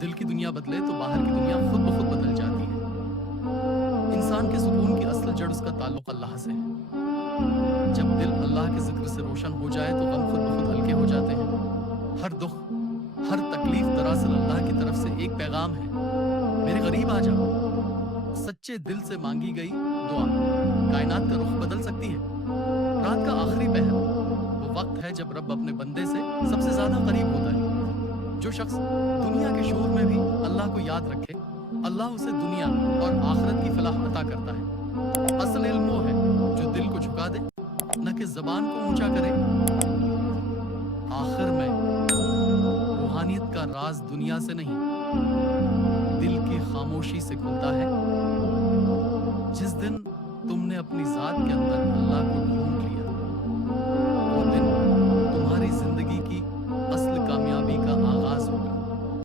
दिल की दुनिया बदले तो बाहर की दुनिया खुद ब खुद बदल जाती है। इंसान के सुकून की असल जड़ उसका ताल्लुक अल्लाह से है। जब दिल अल्लाह के जिक्र से रोशन हो जाए तो गम खुद ब खुद हल्के हो जाते हैं। हर दुख, हर तकलीफ दरअसल अल्लाह की तरफ से एक पैगाम है, मेरे करीब आ जाओ। सच्चे दिल से मांगी गई दुआ कायनात का रुख बदल सकती है। रात का आखिरी पहर वो वक्त है जब रब अपने बंदे से सबसे ज्यादा करीब होता है। जो शख्स दुनिया के शोर में भी अल्लाह को याद रखे, अल्लाह उसे दुनिया और आखिरत की फलाह अता करता है। असल इल्म वो है जो दिल को झुका दे, न कि जबान को ऊंचा करे। आखिर में रूहानियत का राज दुनिया से नहीं, दिल की खामोशी से खुलता है। जिस दिन तुमने अपनी जात के अंदर अल्लाह को ढूंढ लिया, वो दिन तुम्हारी जिंदगी की